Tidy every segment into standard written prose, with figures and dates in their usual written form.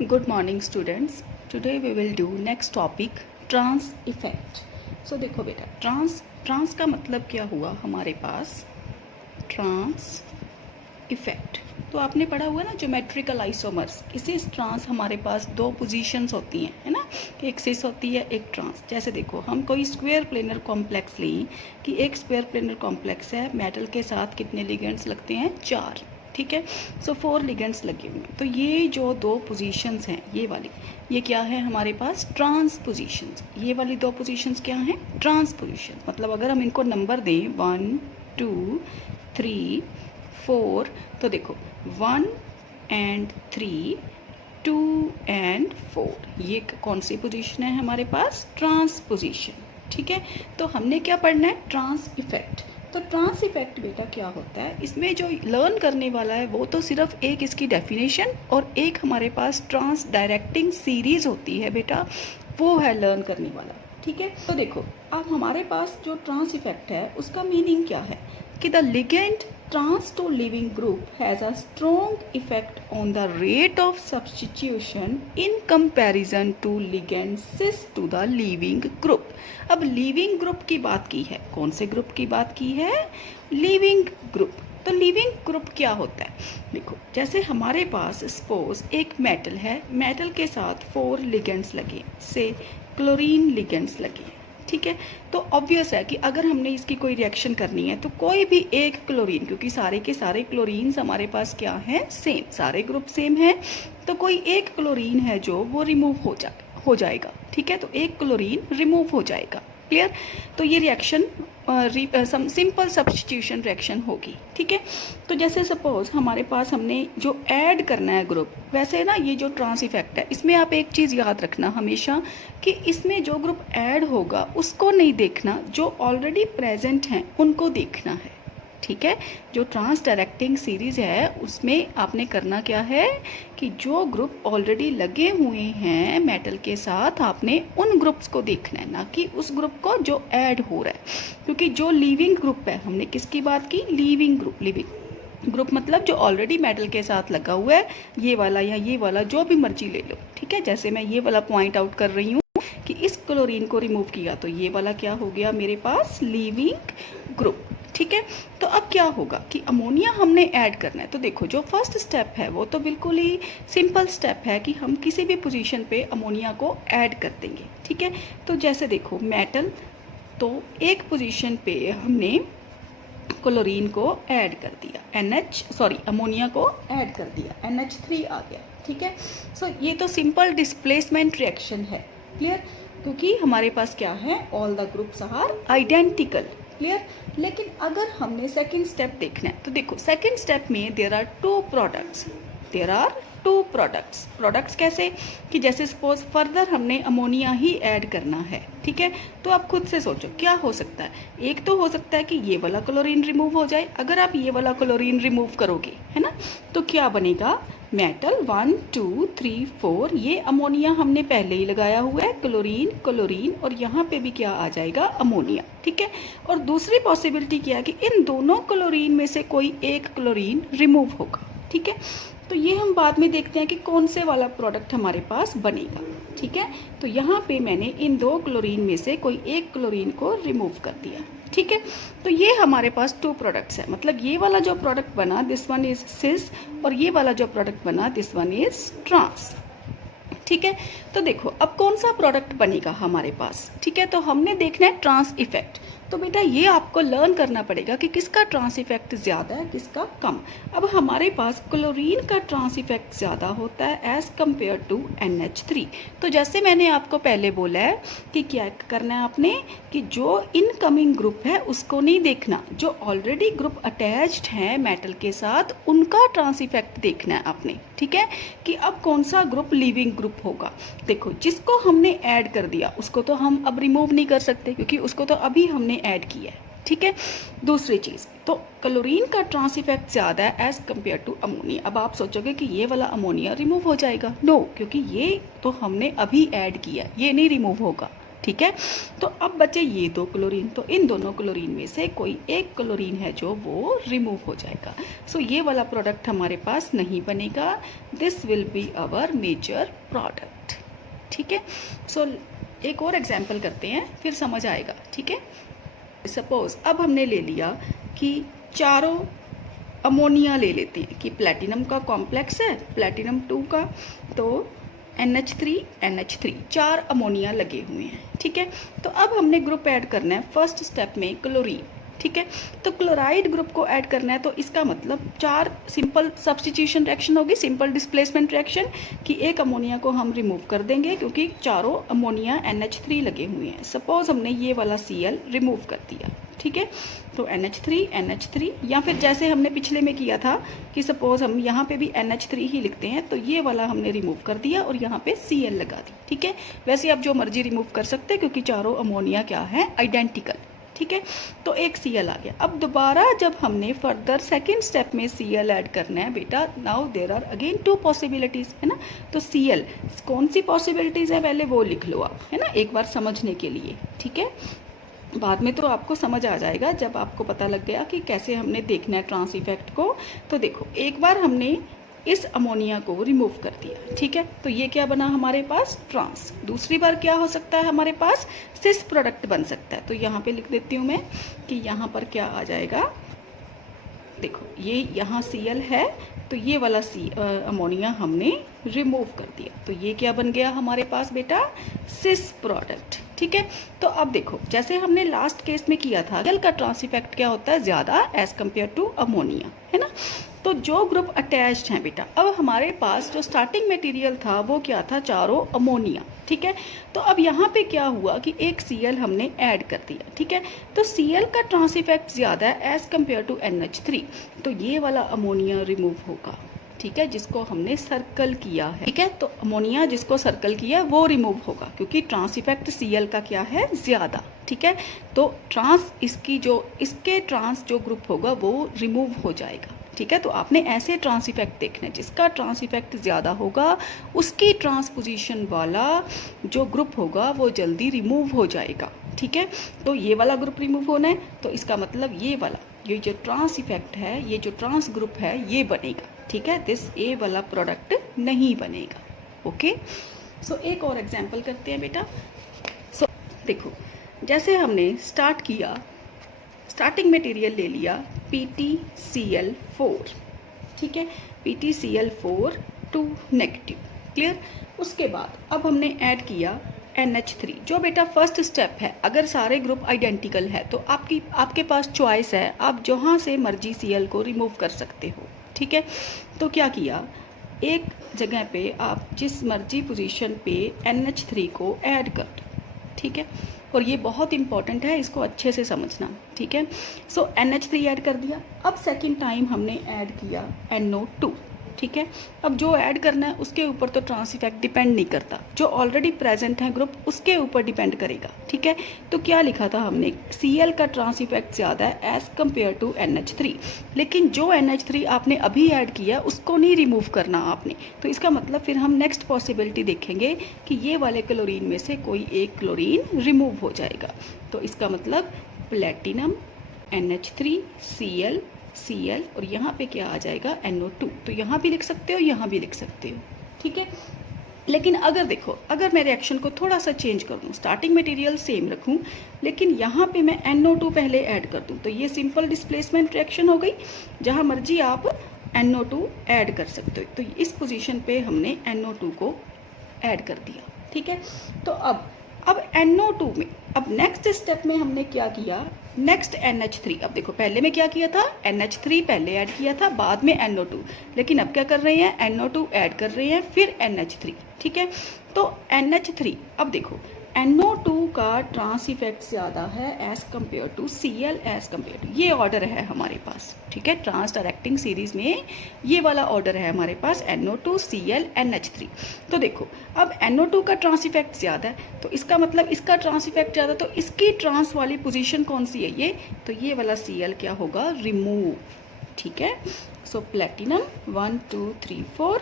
Good morning students. Today we will do next topic trans effect. So देखो बेटा trans का मतलब क्या हुआ हमारे पास ट्रांस इफेक्ट। तो आपने पढ़ा हुआ ना ज्योमेट्रिकल आइसोमर्स। इसी ट्रांस हमारे पास दो पोजीशंस होती हैं, है ना, एक सिस होती है एक ट्रांस। जैसे देखो हम कोई स्क्वायर प्लेनर कॉम्प्लेक्स लें कि एक स्क्वायर प्लेनर कॉम्प्लेक्स है, मेटल के साथ कितने लिगेंड्स लगते हैं 4, ठीक है। सो 4 लिगेंड्स लगे हुए हैं। तो ये जो दो पोजीशंस हैं ये वाली, ये क्या है हमारे पास ट्रांस पोजीशंस। ये वाली दो पोजीशंस क्या हैं ट्रांस पोजीशंस। मतलब अगर हम इनको नंबर दें 1 2 3 4, तो देखो 1 and 3 2 and 4, ये कौन सी पोजीशन है हमारे पास ट्रांस पोजीशन, ठीक है। तो हमने क्या पढ़ना है ट्रांस इफेक्ट। तो ट्रांस इफेक्ट बेटा क्या होता है, इसमें जो लर्न करने वाला है वो तो सिर्फ एक इसकी डेफिनेशन और एक हमारे पास ट्रांस डायरेक्टिंग सीरीज होती है बेटा, वो है लर्न करने वाला, ठीक है। तो देखो अब हमारे पास जो ट्रांस इफेक्ट है उसका मीनिंग क्या है कि the ligand trans to living group has a strong effect on the rate of substitution in comparison to ligand cis to the leaving group। अब लीविंग ग्रुप की बात की है, कौन से ग्रुप की बात की है लीविंग ग्रुप। तो लीविंग ग्रुप क्या होता है, देखो जैसे हमारे पास सपोज एक मेटल है, मेटल के साथ 4 लिगेंड्स लगे, से क्लोरीन लिगेंड्स लगे, ठीक है। तो ऑब्वियस है कि अगर हमने इसकी कोई रिएक्शन करनी है तो कोई भी एक क्लोरीन, क्योंकि सारे के सारे क्लोरीन्स हमारे पास क्या हैं सेम, सारे ग्रुप सेम हैं, तो कोई एक क्लोरीन है जो वो रिमूव हो जाएगा, ठीक है। तो एक क्लोरीन रिमूव हो जाएगा, क्लियर। तो ये रिएक्शन सिंपल सब्स्टिट्यूशन रिएक्शन होगी, ठीक है। तो जैसे सपोज हमारे पास हमने जो ऐड करना है ग्रुप, वैसे ना ये जो ट्रांस इफेक्ट है इसमें आप एक चीज़ याद रखना हमेशा कि इसमें जो ग्रुप ऐड होगा उसको नहीं देखना, जो ऑलरेडी प्रेजेंट हैं उनको देखना है, ठीक है। जो ट्रांस डायरेक्टिंग सीरीज है उसमें आपने करना क्या है कि जो ग्रुप ऑलरेडी लगे हुए हैं मेटल के साथ, आपने उन ग्रुप्स को देखना है, ना कि उस ग्रुप को जो ऐड हो रहा है। क्योंकि जो लीविंग ग्रुप है, हमने किसकी बात की लीविंग ग्रुप, लिविंग ग्रुप मतलब जो ऑलरेडी मेटल के साथ लगा हुआ है, ये वाला या ये वाला जो भी मर्जी ले लो, ठीक है। जैसे मैं ये वाला पॉइंट आउट कर रही हूँ कि इस क्लोरीन को रिमूव किया तो ये वाला क्या हो गया मेरे पास लीविंग ग्रुप, ठीक है। तो अब क्या होगा कि अमोनिया हमने ऐड करना है। तो देखो जो फर्स्ट स्टेप है वो तो बिल्कुल ही सिंपल स्टेप है कि हम किसी भी पोजीशन पे अमोनिया को ऐड कर देंगे, ठीक है। तो जैसे देखो मेटल, तो एक पोजीशन पे हमने क्लोरीन को ऐड कर दिया, अमोनिया को ऐड कर दिया, NH3 आ गया, ठीक है। सो ये तो सिंपल डिस्प्लेसमेंट रिएक्शन है, क्लियर। क्योंकि हमारे पास क्या है all the groups are identical, clear. लेकिन अगर हमने सेकंड स्टेप देखना है तो देखो सेकंड स्टेप में देयर आर टू प्रोडक्ट्स कैसे कि जैसे सपोज फर्दर हमने अमोनिया ही ऐड करना है, ठीक है। तो आप खुद से सोचो क्या हो सकता है, एक तो हो सकता है कि ये वाला क्लोरीन रिमूव हो जाए। अगर आप ये वाला क्लोरीन रिमूव करोगे, है ना, तो क्या बनेगा मेटल 1 2 3 4, ये अमोनिया हमने पहले ही लगाया हुआ है, क्लोरीन और यहाँ पे भी क्या आ जाएगा अमोनिया, ठीक है। और दूसरी पॉसिबिलिटी क्या है कि इन दोनों क्लोरीन में से कोई एक क्लोरीन रिमूव होगा, ठीक है। तो ये हम बाद में देखते हैं कि कौन से वाला प्रोडक्ट हमारे पास बनेगा, ठीक है। तो यहाँ पे मैंने इन 2 क्लोरीन में से कोई एक क्लोरीन को रिमूव कर दिया, ठीक है। तो ये हमारे पास 2 प्रोडक्ट्स है, मतलब ये वाला जो प्रोडक्ट बना दिस वन इज सिस और ये वाला जो प्रोडक्ट बना दिस वन इज ट्रांस, ठीक है। तो देखो अब कौन सा प्रोडक्ट बनेगा हमारे पास, ठीक है। तो हमने देखना है ट्रांस इफेक्ट। तो बेटा ये आपको लर्न करना पड़ेगा कि किसका ट्रांस इफेक्ट ज़्यादा है किसका कम। अब हमारे पास क्लोरीन का ट्रांस इफेक्ट ज़्यादा होता है एज़ कम्पेयर टू NH3। तो जैसे मैंने आपको पहले बोला है कि क्या करना है आपने कि जो इनकमिंग ग्रुप है उसको नहीं देखना, जो ऑलरेडी ग्रुप अटैच्ड है मेटल के साथ उनका ट्रांस इफेक्ट देखना है आपने, ठीक है। कि अब कौन सा ग्रुप लिविंग ग्रुप होगा। देखो जिसको हमने ऐड कर दिया उसको तो हम अब रिमूव नहीं कर सकते क्योंकि उसको तो अभी हमने ऐड किया है, ठीक है। दूसरी चीज़ तो क्लोरीन का ट्रांस इफेक्ट ज़्यादा है एज़ कम्पेयर टू अमोनिया। अब आप सोचोगे कि ये वाला अमोनिया रिमूव हो जाएगा, नो, क्योंकि ये तो हमने अभी ऐड किया, ये नहीं रिमूव होगा, ठीक है। तो अब बचे ये 2 क्लोरीन, तो इन दोनों क्लोरीन में से कोई एक क्लोरीन है जो वो रिमूव हो जाएगा। सो ये वाला प्रोडक्ट हमारे पास नहीं बनेगा। This will be our major product. ठीक है। सो एक और एग्जाम्पल करते हैं, फिर समझ आएगा। ठीक है। सपोज अब हमने ले लिया कि चारों अमोनिया ले लेते हैं कि प्लेटिनम का कॉम्प्लेक्स है, प्लेटिनम 2 का, तो NH3 NH3 4 अमोनिया लगे हुए हैं। ठीक है। तो अब हमने ग्रुप ऐड करना है फर्स्ट स्टेप में क्लोरीन। ठीक है। तो क्लोराइड ग्रुप को ऐड करना है, तो इसका मतलब 4 सिंपल सब्स्टिट्यूशन रिएक्शन होगी, सिंपल डिस्प्लेसमेंट रिएक्शन, कि एक अमोनिया को हम रिमूव कर देंगे क्योंकि चारों अमोनिया NH3 लगे हुए हैं। सपोज हमने ये वाला Cl रिमूव कर दिया। ठीक है। तो NH3 NH3, या फिर जैसे हमने पिछले में किया था कि सपोज हम यहाँ पे भी NH3 ही लिखते हैं, तो ये वाला हमने रिमूव कर दिया और यहाँ पे Cl लगा दी। ठीक है। वैसे आप जो मर्जी रिमूव कर सकते हैं क्योंकि चारों अमोनिया क्या है, आइडेंटिकल। ठीक है। तो एक Cl आ गया। अब दोबारा जब हमने फर्दर सेकेंड स्टेप में Cl ऐड करना है बेटा, now there are again 2 possibilities, है ना। तो Cl कौन सी पॉसिबिलिटीज है पहले वो लिख लो आप, है ना, एक बार समझने के लिए। ठीक है। बाद में तो आपको समझ आ जाएगा जब आपको पता लग गया कि कैसे हमने देखना है ट्रांस इफेक्ट को। तो देखो, एक बार हमने इस अमोनिया को रिमूव कर दिया। ठीक है। तो ये क्या बना हमारे पास, ट्रांस। दूसरी बार क्या हो सकता है हमारे पास, सिस प्रोडक्ट बन सकता है। तो यहाँ पे लिख देती हूँ मैं कि यहाँ पर क्या आ जाएगा, देखो ये यहाँ Cl है, तो ये वाला अमोनिया हमने रिमूव कर दिया, तो ये क्या बन गया हमारे पास बेटा, सिस प्रोडक्ट। ठीक है। तो अब देखो, जैसे हमने लास्ट केस में किया था, Cl का ट्रांस इफेक्ट क्या होता है, ज़्यादा एज कम्पेयर टू अमोनिया, है ना। तो जो ग्रुप अटैच्ड हैं बेटा, अब हमारे पास जो स्टार्टिंग मटेरियल था वो क्या था, चारों अमोनिया। ठीक है। तो अब यहाँ पे क्या हुआ कि एक Cl हमने ऐड कर दिया। ठीक है। तो Cl का ट्रांस इफेक्ट ज़्यादा है एज कम्पेयर टू NH3, तो ये वाला अमोनिया रिमूव होगा। ठीक है, जिसको हमने सर्कल किया है। ठीक है। तो अमोनिया जिसको सर्कल किया वो रिमूव होगा क्योंकि ट्रांस इफेक्ट Cl का क्या है, ज़्यादा। ठीक है। तो ट्रांस इसके ट्रांस जो ग्रुप होगा वो रिमूव हो जाएगा। ठीक है। तो आपने ऐसे ट्रांस इफेक्ट देखना है, जिसका ट्रांस इफेक्ट ज़्यादा होगा उसकी ट्रांसपोजिशन वाला जो ग्रुप होगा वो जल्दी रिमूव हो जाएगा। ठीक है। तो ये वाला ग्रुप रिमूव होना है, तो इसका मतलब ये वाला, ये जो ट्रांस इफेक्ट है, ये जो ट्रांस ग्रुप है, ये बनेगा। ठीक है। दिस ए वाला प्रोडक्ट नहीं बनेगा। ओके। सो एक और एग्जाम्पल करते हैं बेटा। सो देखो, जैसे हमने स्टार्ट किया, स्टार्टिंग मटेरियल ले लिया PtCl4। ठीक है। PtCl4 2 negative, clear. उसके बाद अब हमने ऐड किया NH3, जो बेटा फर्स्ट स्टेप है। अगर सारे ग्रुप आइडेंटिकल है तो आपके पास चॉइस है, आप जहाँ से मर्जी Cl को रिमूव कर सकते हो। ठीक है। तो क्या किया, एक जगह पे आप जिस मर्जी पोजीशन पे NH3 को ऐड कर दो। ठीक है। और ये बहुत इंपॉर्टेंट है, इसको अच्छे से समझना। ठीक है। सो NH3 ऐड कर दिया। अब सेकंड टाइम हमने ऐड किया NO2। ठीक है। अब जो ऐड करना है उसके ऊपर तो ट्रांस इफेक्ट डिपेंड नहीं करता, जो ऑलरेडी प्रेजेंट है ग्रुप उसके ऊपर डिपेंड करेगा। ठीक है। तो क्या लिखा था हमने, Cl का ट्रांस इफेक्ट ज़्यादा है एज कम्पेयर टू NH3, लेकिन जो NH3 आपने अभी ऐड किया उसको नहीं रिमूव करना आपने। तो इसका मतलब फिर हम नेक्स्ट पॉसिबिलिटी देखेंगे कि ये वाले क्लोरीन में से कोई एक क्लोरीन रिमूव हो जाएगा। तो इसका मतलब प्लेटिनम NH3 Cl और यहाँ पे क्या आ जाएगा, NO2। तो यहाँ भी लिख सकते हो, यहाँ भी लिख सकते हो। ठीक है। लेकिन अगर देखो, अगर मैं रिएक्शन को थोड़ा सा चेंज कर दूँ, स्टार्टिंग मटेरियल सेम रखूँ, लेकिन यहाँ पे मैं NO2 पहले ऐड कर दूँ, तो ये सिंपल डिस्प्लेसमेंट रिएक्शन हो गई। जहाँ मर्जी आप NO2 ऐड कर सकते हो। तो इस पोजीशन पे हमने NO2 को ऐड कर दिया। ठीक है। तो अब NO2 में, अब नेक्स्ट स्टेप में हमने क्या किया, नेक्स्ट NH3। अब देखो, पहले में क्या किया था, NH3 पहले ऐड किया था, बाद में NO2, लेकिन अब क्या कर रहे हैं, NO2 ऐड कर रहे हैं, फिर NH3। ठीक है। तो NH3, अब देखो NO2 का ट्रांस इफेक्ट ज़्यादा है as compare to Cl as compare to, ये ऑर्डर है हमारे पास। ठीक है। ट्रांस डायरेक्टिंग सीरीज में ये वाला ऑर्डर है हमारे पास, NO2 Cl NH3। तो देखो, अब NO2 का ट्रांस इफेक्ट ज़्यादा है, तो इसका मतलब इसका ट्रांस इफेक्ट ज़्यादा, तो इसकी ट्रांस वाली पोजीशन कौन सी है, ये, तो ये वाला Cl क्या होगा, रिमूव। ठीक है। सो प्लेटिनम 1 2 3 4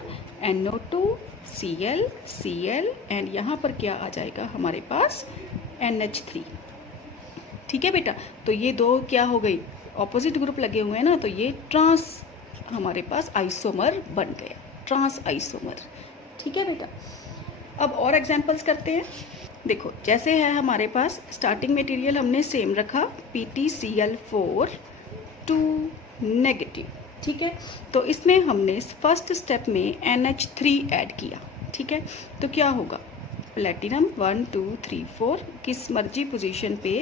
NO2 Cl एंड यहाँ पर क्या आ जाएगा हमारे पास, NH3। ठीक है बेटा, तो ये दो क्या हो गई, ऑपोजिट ग्रुप लगे हुए हैं ना, तो ये ट्रांस हमारे पास आइसोमर बन गया, ट्रांस आइसोमर। ठीक है बेटा, अब और एग्जांपल्स करते हैं। देखो जैसे है हमारे पास स्टार्टिंग मटेरियल हमने सेम रखा PtCl4 2 नेगेटिव। ठीक है, तो इसमें हमने फर्स्ट स्टेप में NH3 ऐड किया। ठीक है, तो क्या होगा, प्लेटिनम 1 2 3 4 किस मर्जी पोजीशन पे,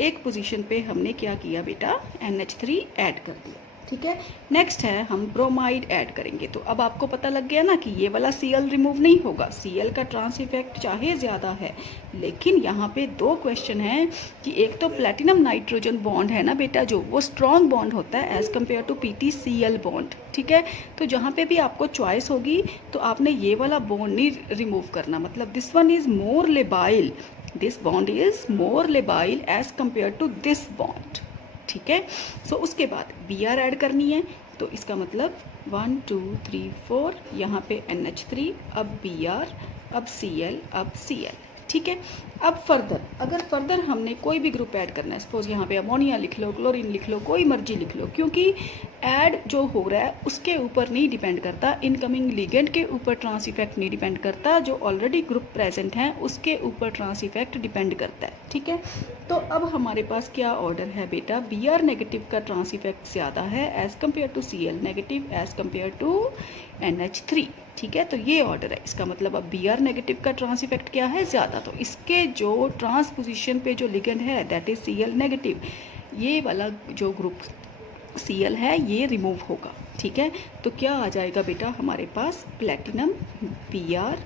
एक पोजीशन पे हमने क्या किया बेटा, NH3 ऐड कर दिया। ठीक है, नेक्स्ट है हम ब्रोमाइड ऐड करेंगे। तो अब आपको पता लग गया ना कि ये वाला Cl रिमूव नहीं होगा, Cl का ट्रांस इफेक्ट चाहे ज़्यादा है, लेकिन यहाँ पे दो क्वेश्चन हैं कि एक तो प्लेटिनम नाइट्रोजन बॉन्ड है ना बेटा, जो वो स्ट्रॉन्ग बॉन्ड होता है as compare to PtCl bond. ठीक है, तो जहाँ पे भी आपको चॉइस होगी तो आपने ये वाला बॉन्ड नहीं रिमूव करना, मतलब this one is more labile, this bond is more labile as compare to this bond. ठीक है, सो उसके बाद Br ऐड करनी है, तो इसका मतलब 1 2 3 4 यहाँ पे NH3, अब Br, अब Cl, अब Cl। ठीक है, अब फर्दर अगर फर्दर हमने कोई भी ग्रुप ऐड करना है, सपोज यहाँ पे अमोनिया लिख लो, क्लोरीन लिख लो, कोई मर्जी लिख लो, क्योंकि ऐड जो हो रहा है उसके ऊपर नहीं डिपेंड करता, इनकमिंग लिगेंड के ऊपर ट्रांस इफेक्ट नहीं डिपेंड करता, जो ऑलरेडी ग्रुप प्रेजेंट है उसके ऊपर ट्रांस इफेक्ट डिपेंड करता है। ठीक है, तो अब हमारे पास क्या ऑर्डर है बेटा, Br नेगेटिव का ट्रांस इफेक्ट ज़्यादा है as compare to Cl negative as compare to NH3। ठीक है, तो ये ऑर्डर है, इसका मतलब अब Br नेगेटिव का ट्रांस इफेक्ट क्या है, ज़्यादा, तो इसके जो ट्रांस पोजीशन पे जो लिगेंड है दैट इज Cl नेगेटिव, ये वाला जो ग्रुप Cl है ये रिमूव होगा। ठीक है, तो क्या आ जाएगा बेटा हमारे पास, प्लेटिनम Br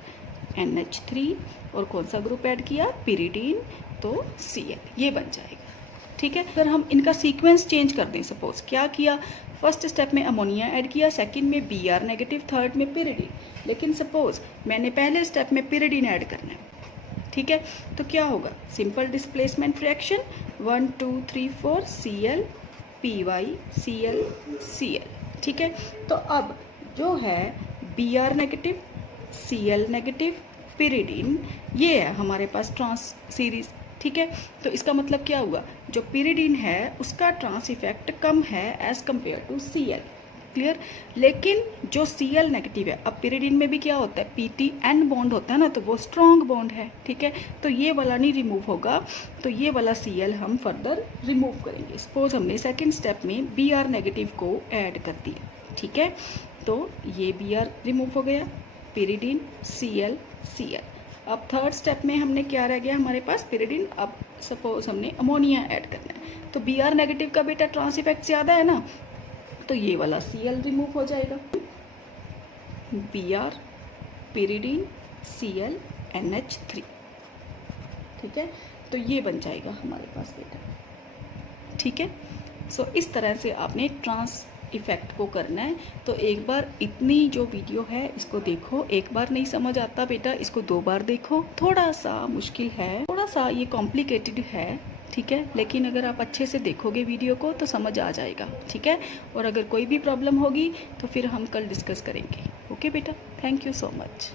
NH3 और कौन सा ग्रुप ऐड किया, पिरिडीन, तो Cl, ये बन जाएगा। ठीक है, अगर हम इनका सीक्वेंस चेंज कर दें, सपोज क्या किया, फर्स्ट स्टेप में अमोनिया ऐड किया, सेकंड में Br नेगेटिव, थर्ड में पिरिडीन, लेकिन सपोज मैंने पहले स्टेप में पिरिडीन ऐड करना है। ठीक है, तो क्या होगा, simple displacement reaction 1 2 3 4 Cl Py Cl Cl। ठीक है, तो अब जो है Br negative, Cl negative, pyridine, ये है हमारे पास ट्रांस सीरीज। ठीक है, तो इसका मतलब क्या हुआ, जो पिरिडीन है उसका ट्रांस इफेक्ट कम है as compare to Cl। Clear, लेकिन जो Cl नेगेटिव है, अब पिरिडीन में भी क्या होता है, PtN बॉन्ड होता है ना, तो वो स्ट्रॉन्ग बॉन्ड है। ठीक है, तो ये वाला नहीं रिमूव होगा, तो ये वाला Cl हम फर्दर रिमूव करेंगे। सपोज हमने सेकेंड स्टेप में Br नेगेटिव को ऐड कर दिया। ठीक है, तो ये Br रिमूव हो गया, पिरिडीन Cl Cl। अब थर्ड स्टेप में हमने क्या रह गया हमारे पास, पिरिडीन, अब सपोज हमने अमोनिया ऐड करना है, तो Br नेगेटिव का बेटा ट्रांस इफेक्ट ज़्यादा है ना, तो ये वाला Cl रिमूव हो जाएगा, Br पिरिडीन Cl NH3। ठीक है, तो ये बन जाएगा हमारे पास बेटा। ठीक है, सो इस तरह से आपने ट्रांस इफेक्ट को करना है। तो एक बार इतनी जो वीडियो है इसको देखो, एक बार नहीं समझ आता बेटा इसको 2 बार देखो, थोड़ा सा मुश्किल है, थोड़ा सा ये कॉम्प्लिकेटेड है। ठीक है, लेकिन अगर आप अच्छे से देखोगे वीडियो को तो समझ आ जाएगा। ठीक है, और अगर कोई भी प्रॉब्लम होगी तो फिर हम कल डिस्कस करेंगे। ओके बेटा, थैंक यू सो मच।